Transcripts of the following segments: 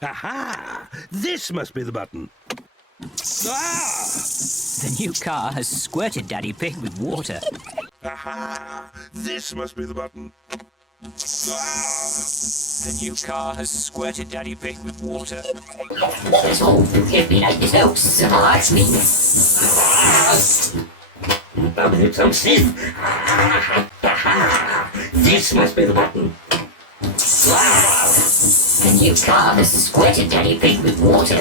Aha! This must be the button. Ah! The new car has squirted Daddy Pig with water. Aha! This must be the button. Ah! The new car has squirted Daddy Pig with water. This must be the button. The new car has squirted Daddy Pig with water.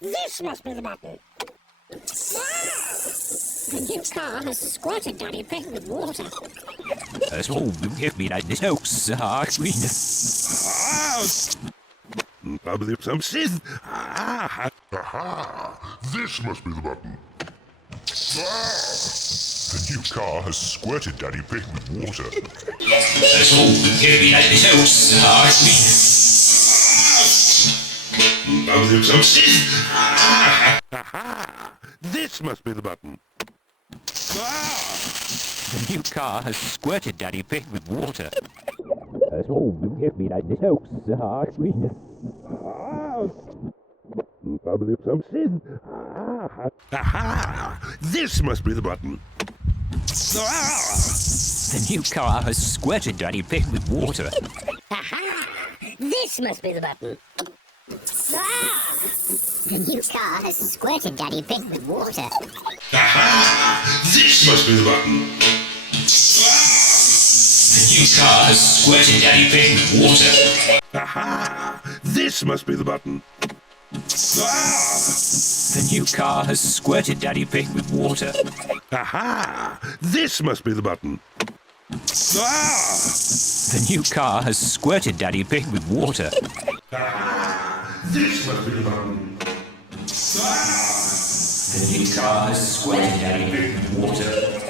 This must be the button. The new car has squirted Daddy Pig with water. Give me that nose. Ah! Probably some Sith. Ah! Aha! This must be the button. Ah! The new car has squirted Daddy Pig with water. Give me that nose. Probably some Sith. Ah! This must be the button. Ah! The new car has squirted Daddy Pig with water. Give me that nose. Probably some Sith. Aha! This must be the button. Ah! The new car has squirted Daddy Pig with water. This must be the button. The new car has squirted Daddy Pig with water. Aha! This must be the button. The new car has squirted Daddy Pig with water. Aha! This must be the button. The new car has squirted Daddy Pig with water. Aha! This must be the button. The new car has squirted Daddy Pig with water. This must be the button. The new car has squirted Daddy Pig with water.